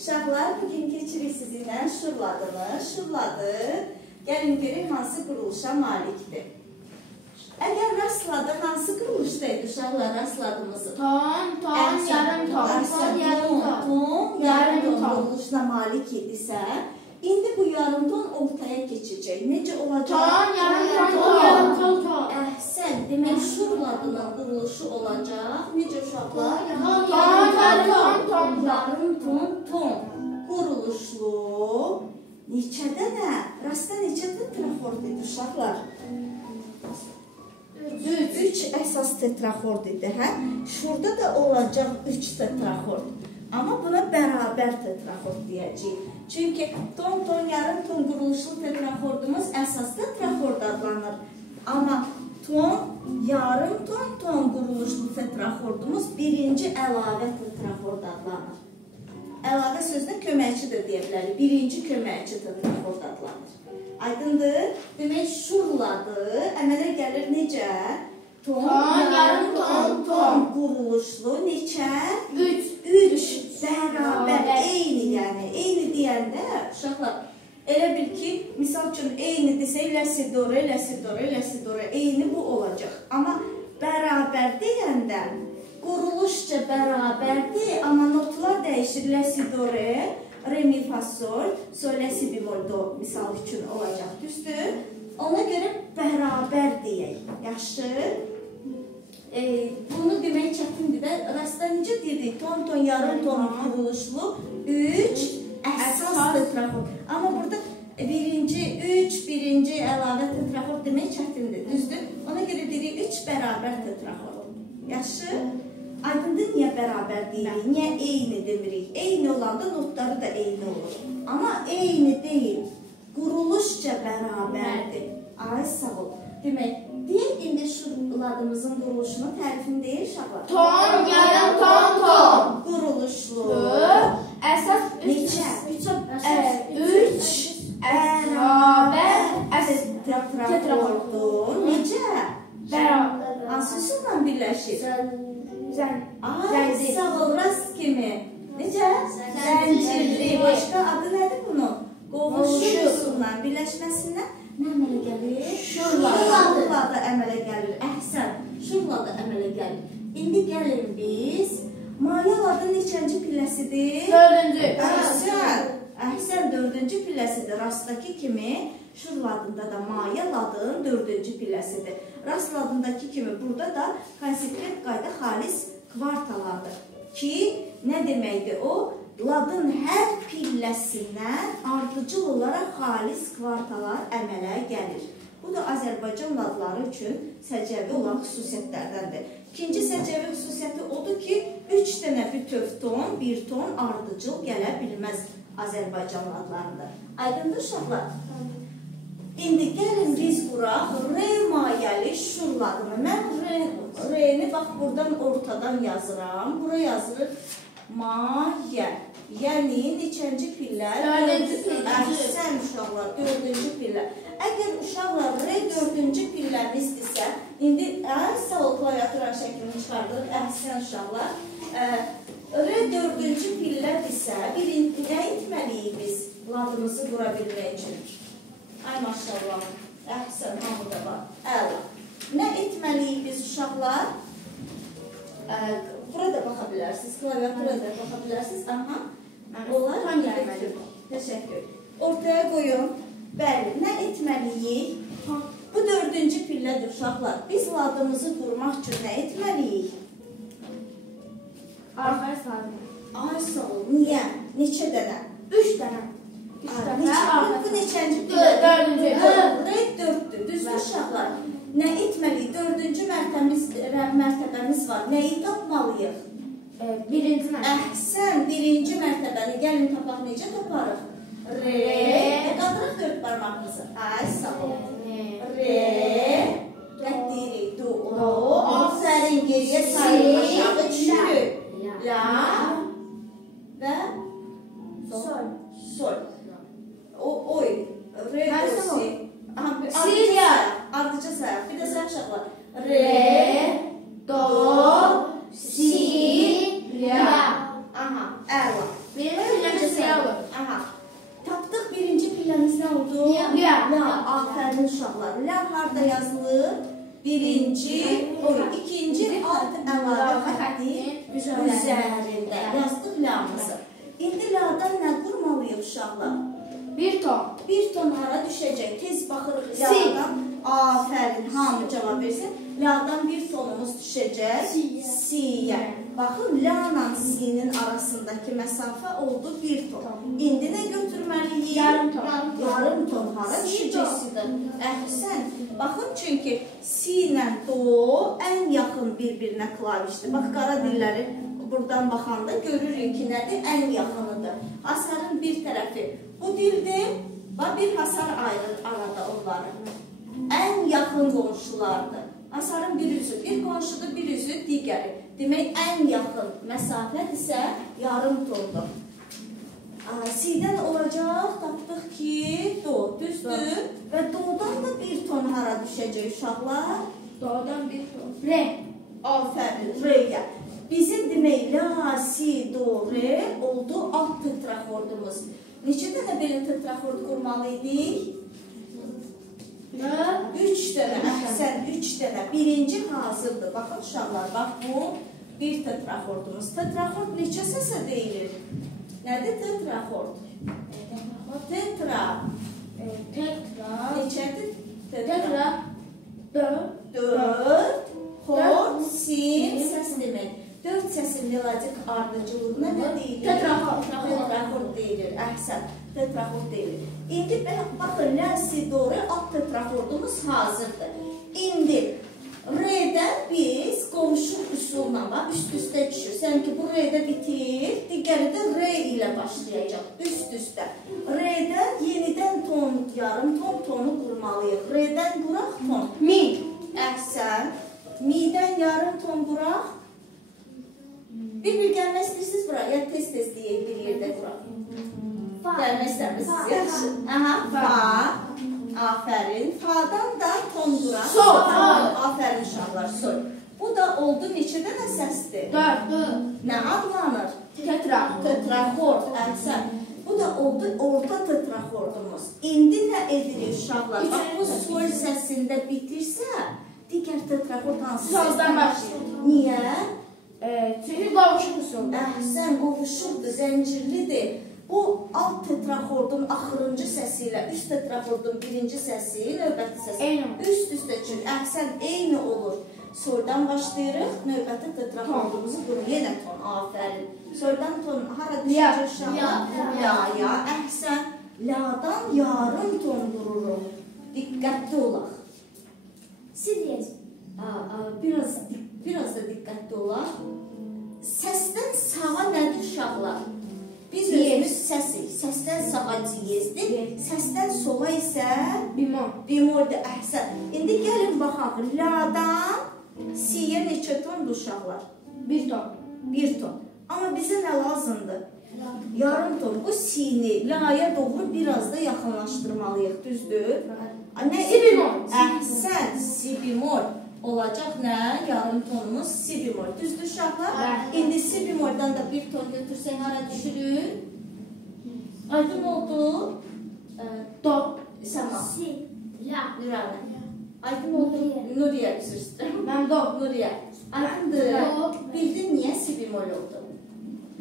Uşaqlar, bugün keçirik sizinlə şurladını. Şurladı, gəlin görək hansı quruluşa malikdir. Əgər rastladı, hansı quruluşdaydı uşaqlar rastladığımızı? Ton, yarım ton. Ton, yarım ton quruluşuna malik idisə, indi bu yarım ton ortaya keçəcək. Necə olacaq? Ton, yarım ton. Əhsən, demək şurladının quruluşu olacaq. Necə uşaqlar? Yarım ton quruluşlu. Neçədə nə? Rastda neçədə tetraxord idi uşaqlar? 3 əsas tetraxord idi, hə? Şurada da olacaq 3 tetraxord. Amma buna bərabər tetraxord deyəcəyik. Çünki ton, yarım ton quruluşlu tetraxordumuz əsas tetraxord adlanır. Amma ton, yarım ton quruluşlu tetraxordumuz birinci əlavə tetraxord adlanır. Əlavə sözünə köməkçidir deyə bilərik. Birinci köməkçi tetraxord adlanır. Aydındır? Demək, şurladı. Əmələ gəlir necə? Ton, yarım ton quruluşlu. Neçə? 3 bərabər. Eyni yəni. Eyni deyəndə, uşaqlar, elə bil ki, misal üçün, eyni desək, ləsidora, eyni bu olacaq. Amma bərabər deyəndə, quruluşca bərabərdir, amma notlar dəyişir. Ləsidora, re, mi, fa, sol, sol, la, si, bemol, do misal üçün olacaq, düzdür? Ona görə bərabər deyək. Yaxşı? Bunu demək çətindir də. Rastda necə dedik? Ton, yarım ton quruluşlu 3 əsas tetraxord. Amma burada birinci əlavə tetraxord demək çətindir, düzdür? Ona görə dedik 3 bərabər tetraxord. Yaxşı? Aydındır, niyə bərabər deyirik, niyə eyni demirik? Eyni olanda notları da eyni olur. Amma eyni deyil, quruluşca bərabərdir. Ay, sağ ol. Demək, deyək indi şurladığımızın quruluşunun tərifini deyir uşaqlar. Ton, yarım ton. Quruluşlu. Əsas neçə? 3 bərabər tetraxorddur. Necə? Bərabər. Hansı üsulla birləşir? Zəncir. Sağ ol, rast kimi. Necə? Zəncirli. Başqa adı nədir bunun? Qovuşu üsulla birləşməsindən nə əmələ gəlir? Şurladı əmələ gəlir. Əhsən, şurladı əmələ gəlir. İndi gəlin biz, mayaladın neçənci pilləsidir? 4-cü. Əhsən, 4-cü pilləsidir. Rastdakı kimi şurladında da mayaladın 4-cü pilləsidir. Rastladındakı kimi burada da konsekvent qayda xalis kvartalardır. Ki, nə deməkdir o? Ladın hər pilləsindən ardıcıl olaraq xalis kvartalar əmələ gəlir. Bu da Azərbaycan ladları üçün səciyyəvi olan xüsusiyyətlərdəndir. İkinci səciyyəvi xüsusiyyəti odur ki, 3 dənə bütöv ton, 1 ton ardıcıl gələ bilməz Azərbaycan ladlarında. Aydındır uşaqlar? İndi gəlin biz quraq re mayəli şurladını. Mən re-ni bax buradan ortadan yazıram. Bura yazılır mayə. Yəni neçənci pillə? 4-cü pillə. Əhsən uşaqlar, 4-cü pillə. Əgər uşaqlar re 4-cü pilləmizdirsə, indi sağ ol klaviatura şəklini çıxardırıq. Əhsən uşaqlar. Re 4-cü pillədirsə, nə etməliyik biz ladımızı qura bilmək üçün? Ay maşallah, əhsən, hamıda var. Əla. Nə etməliyik biz uşaqlar? Bura da baxa bilərsiniz, klaviatura da baxa bilərsiniz. Aha, onlar gəlməli. Təşəkkür. Ortaya qoyun. Bəli, nə etməliyik? Bu 4-cü pillədir uşaqlar. Biz ladımızı qurmaq üçün nə etməliyik? Arxaya sağ. Ay sağ ol, niyə? Neçə dənə? 3 dənə. Bu neçənci pillədir? 4-cü. Re 4-dür, düzdür uşaqlar. Nə etməliyik? 4-cü mərtəbəmiz var. Nəyi tapmalıyıq? Birinci mərtəbə. Əhsən, birinci mərtəbəni. Gəlin tapaq, necə taparıq? Re. Qadıraq 4 barmağımızı. Ay, sağ ol. Re. Qəddirik. Do. Afərin geriyə sayılır aşağı düşürük. La. Və Sol. Sol. Oy. Re. Si. Siriya. Ardıca sayaq. Bir də sayaq uşaqlar. Re. Do. Si. Ya. Aha. Əla. Birinci pilləmiz La, afərin uşaqlar. La harda yazılır? Birinci, ikinci alt əlavə xəttin üzərində yazdıq la'mızı. İndi la'dan nə qurmalıyıq uşaqlar? Bir ton. Bir ton hara düşəcək? Tez baxırıq la'dan. Afərin, hamı cavab versin. La'dan bir tonumuz düşəcək. Si'yə. Baxın, la'la si'nin arasındakı məsafə oldu bir ton. İndi nə götürməliyik? Yarım ton. Yarım ton hara düşəcəksiniz? Əhsən. Baxın, çünki si ilə do ən yaxın bir-birinə klavişdir. Bax, qara dilləri buradan baxanda görürük ki, nədir? Ən yaxınıdır. Hasarın bir tərəfi bu dildir və bir hasar ayrılır arada onları. Ən yaxın qonşulardır. Hasarın bir üzü bir qonşudur, bir üzü digəri. Demək, ən yaxın məsafə isə yarım tondur. Si'dən olacaq, tapdıq ki, do, düzdür. Və do'dan da bir ton hara düşəcək uşaqlar? Do'dan bir ton. Re. Afərin, re'yə. Bizim demək, la, si, do, re oldu alt tetraxordumuz. Neçə dənə belə tetraxord qurmalı idik? 3 dənə, əhsən, 3 dənə. Birinci hazırdır. Baxın uşaqlar, bax bu bir tetraxordumuz. Tetraxord neçə səsə deyilir? Nədir tetraxord? Tetra. Tetra. Neçədir? Tetra. 4. Xord, sin, səs demək. 4 səsin melodik ardıcılığına nə deyilir? Tetraxord. Tetraxord deyilir, əhsən. Tetraxord deyilir. İndi baxın, la, si, do, re alt tetraxordumuz hazırdır. İndi re'dən biz qonşu üsulla üst-üstə düşür. Sanki bu re'də bitir, digəri də re ilə başlayacaq, üst-üstə. Re'dən yenidən ton, yarım ton tonu qurmalıyıq. Re'dən quraq ton. Mi. Əhsən. Mi'dən yarım ton quraq. Bir-bir gəlmək istəyirsiniz bura, ya tez-tez deyək bir yerdə quraq. Gəlmək istəyirsiniz, yaxşı. Aha, fa. Afərin. Fa'dan da ton quraq. Sol. Afərin uşaqlar, sol. Bu da oldu neçə dənə səsdir? 4. Nə adlanır? Tetra. Tetraxord, əhsən. Bu da oldu orta tetraxordumuz. İndi nə edirik uşaqlar? Bax, bu sol səsində bitirsə, digər tetraxord hansı səsdən Soldan başlayır. Niyə? Çünki qovuşur usuldur. Əhsən, qovuşurdur, zəncirlidir. Bu alt tetraxordun axırıncı səsi ilə üst tetraxordun birinci səsi, növbəti səsi. Eyni. Üst-üstə üçün, əhsən, eyni olur. Soldan başlayırıq, növbəti tetraxordumuzu qurur. Yenə ton, afərin. Soldan ton, hara düşəcək uşaqlar? La, əhsən. La'dan yarım ton qururuq. Diqqətli olaq. Siz Biraz da diqqətli olaq. Səsdən sağa nədir uşaqlar? Biz özümüz səsik. Səsdən sağa diyezdir. Səsdən sola isə bemoldir, əhsən. İndi gəlin baxaq. La'dan si'yə neçə tondur uşaqlar? 1 ton. 1 ton. Amma bizə nə lazımdır? Yarım ton. Bu si'ni la'ya doğru biraz da yaxınlaşdırmalıyıq, düzdür? Si bemol. Əhsən, si bemol. Olacaq nə? Yarım tonumuz si bemol. Düzdür uşaqlar? İndi si bemoldan da 1 ton götürsək hara düşürür? Aydın oldu? Do. Səma. Si. La. Nurana. Aydın oldu? Nuriyə üzr. Mən do. Nuriyə. Aydındır. Bildin niyə si bemol oldu?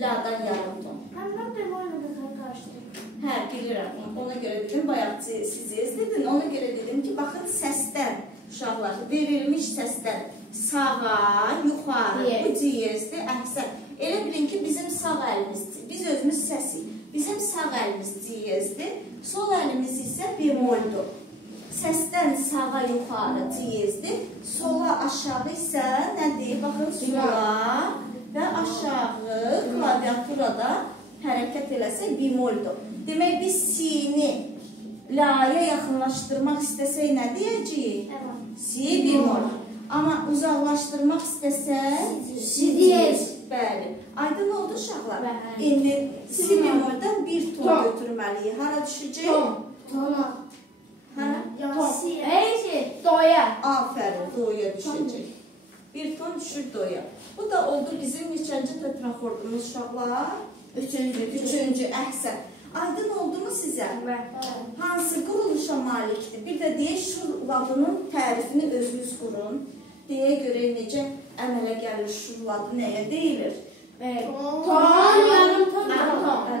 La'dan yarım ton. Mən bemolla da qarşılayım. Hə, bilirəm. Ona görə dedim, bayaq siz izledin. Ona görə dedim ki, baxın səsdən, uşaqlar, verilmiş səsdən sağa, yuxarı, bu diyezdir, əhsən. Elə bilin ki, bizim sağ əlimiz, biz özümüz səsik. Bizim sağ əlimiz diyezdir, sol əlimiz isə bemoldur. Səsdən sağa, yuxarı diyezdir, sola, aşağı isə nədir? Baxın, sola və aşağı klaviaturada hərəkət eləsək bemoldur. Demək, biz si'ni la'ya yaxınlaşdırmaq istəsək nə deyəcəyik? Si bemol. Amma uzaqlaşdırmaq istəsək si diyez. Bəli. Aydın oldu uşaqlar? İndi si bemoldan 1 ton götürməliyik. Hara düşəcək? Tona. Hara? Si. Doya. Afərin, doya düşəcək. 1 ton düşür doya. Bu da oldu bizim neçənci tetraxordumuz uşaqlar? Üçüncü, əhsən. Aydın oldu mu sizə? Hansı quruluşa malikdir? Bir də deyək, şurladının tərifini özünüz qurun. Deyə görə necə əmələ gəlir şurladı, nəyə deyilir? Ton, yarım ton.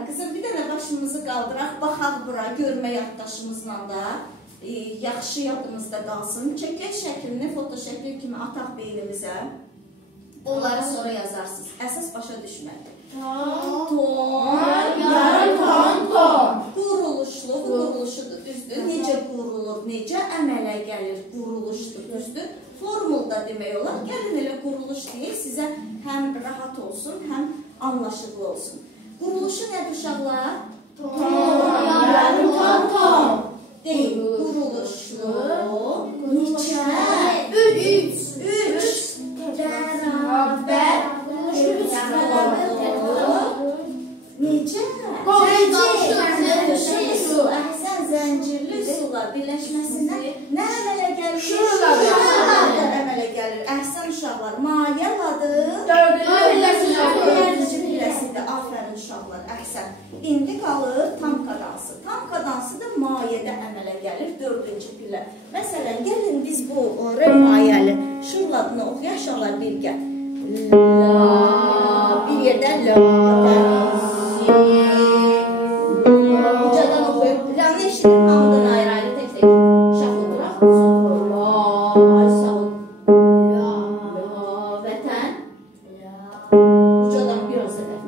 Qızım, bir dənə başımızı qaldıraq, baxaq bura, görmə yaddaşımızla da yaxşı yadımızda qalsın. Çəkək şəklini fotoşəkil kimi ataq beynimizə. Onları sonra yazarsınız. Əsas başa düşmək. Ton, Yarım ton. Quruluşlu, bu quruluşudur, düzdür. Necə qurulur, necə əmələ gəlir, quruluşdur, düzdür. Formulda demək olar. Gəlin elə quruluş deyək, sizə həm rahat olsun, həm anlaşıqlı olsun. Quruluşu nədir uşaqlar? Yarım ton. Deyil, quruluşlu, neçə? Üç. Bərabər. Necə? Əhsən, zəncirli sular birləşməsindən nə əmələ gəlir? Şurladır əmələ gəlir. Əhsən uşaqlar, mayəladır. Dördüncü pilləsində, afərin uşaqlar, əhsən. İndi qalır tam kadansı. Tam kadansı da mayədə əmələ gəlir, dördüncü pillə. Məsələn, gəlin biz bu re mayəli şurladını oxuyaq uşaqlar birgə. La, bir yerdən la, ucadan oxuyub, lanı eşidib, hamıdan ayrı-ayrı tək-tək şah oturaq. La, ay sağ ol. La, vətən. Ucadan biraz edək.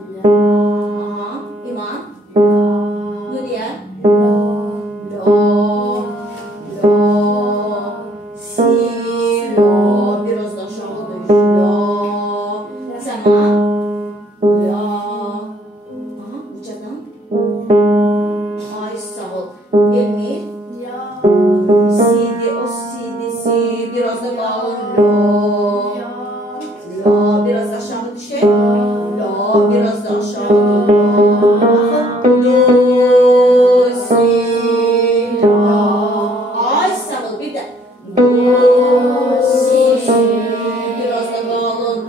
Aha, iman. Nuriyə. La, si, la, biraz da aşağı döyüş. La, səma. La, aha, ucadan. Ay sağ ol. Elmir. Sidi, o sidi, si, biraz da qalın. La, biraz da aşağı düşək. La, biraz da aşağı düşək. Do, si, la. Ay sağ ol, bir də. Do, si, biraz da qalın.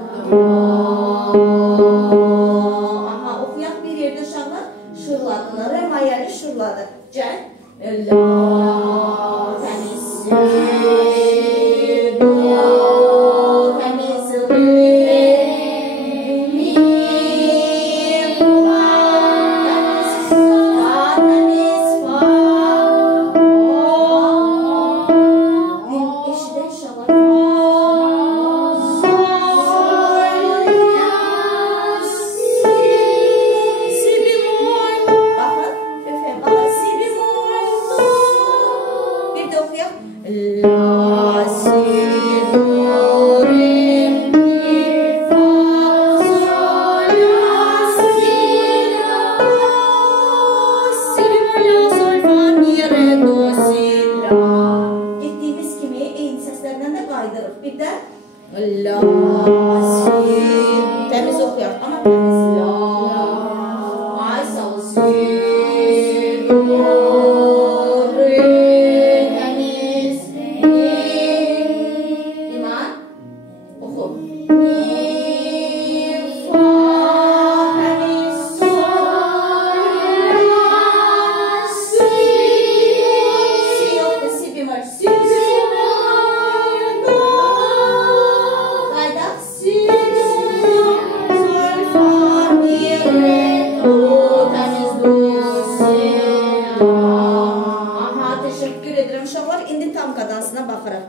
Aha, oxuyaq bir yerdə uşaqlar. Şurladılar, mayəli şurladı. Gəl. La, təmiz. Do, təmiz. Re, mi, fa, təmiz, fa. Eşidək uşaqlar. Si bemol. Baxın, öfə, baxın, si bemol. Bir də oxuyaq. La, si, do, re, mi, fa, sol, la, si, la. Si bemol, la, sol, fa, mi, re, do, si, la. Getdiyimiz kimi eyni səslərdən də qaydırıq. Bir də la, si, təmiz oxuyaq, amma təmiz. La, ay sağ ol, si, do, re, təmiz, mi, iman, oxu. Mi, fa, təmiz, sol, la, si. Si yoxdur, si bemol, si bemol, do. Qaydaq, si, sol, fa, mi, re, do, təmiz, do, si, la. Aha, təşəkkür edirəm uşaqlar. İndi tam qadansına baxırıq.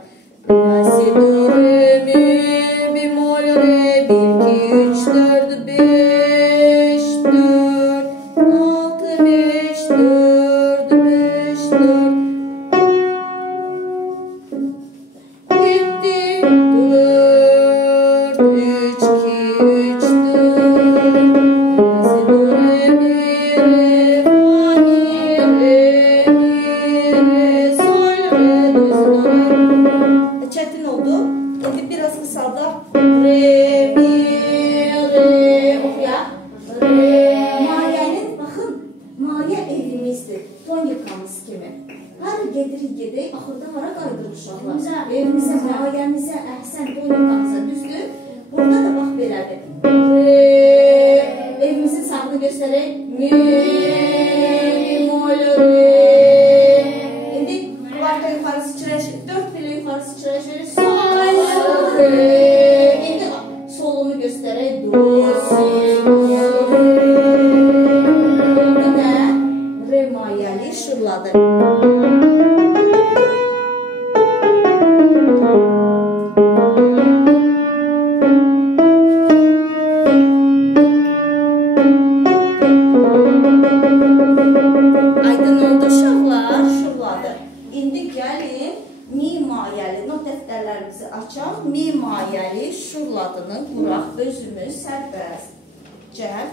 La, si, do, re, mi, bemol, re, 1, 2, 3, 4, 5, 4, 6, 5, 4, 5, 4. Gitti. 4, 3, 2, 3, 4. Si, do, re, mi, re, fa, mi, re, sol, re, do, si, do, re. Çətin oldu. İndi biraz qısaldaq. Re, mi, re, oxuyaq. Re, mayənin, baxın, mayə evimizdir. Tonikamız kimi. Hara gedirik gedək, axırda hara qaydırıq uşaqlar? Evimizə, mayəmizə, əhsən, tonikamıza, düzdür? Burada da bax belədir. Re, evimizin sağını göstərək. Mi, Sol, re. İndi kvarta yuxarı sıçrayış, 4 belə yuxarı sıçrayış verir. Sol, re. İndi solunu göstərək. Do, si, sol. Bu nə? Re mayəli şurladı. Aydın oldu uşaqlar, şurladı. İndi gəlin mi mayəli, not dəftərlərimizi açaq. Mi mayəli şurladını quraq özümüz sərbəst. Cəld.